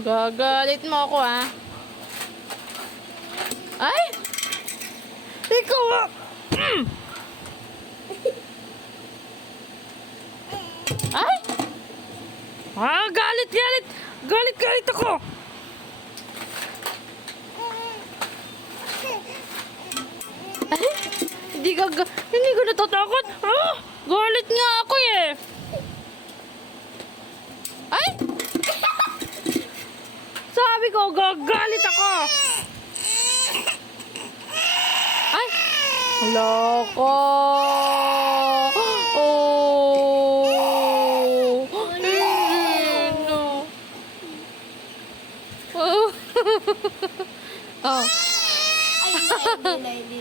Gagalit mo ako, ha? Ay! Ikaw, ha? Ay! Galit, galit! Galit, galit ako! Ay! Hindi ko natatakot! Galit nga ako, eh! Ay! Sabi ko, gagalit ako! Ay! Loko! Oh! No! Oh! Oh! Ay, hindi.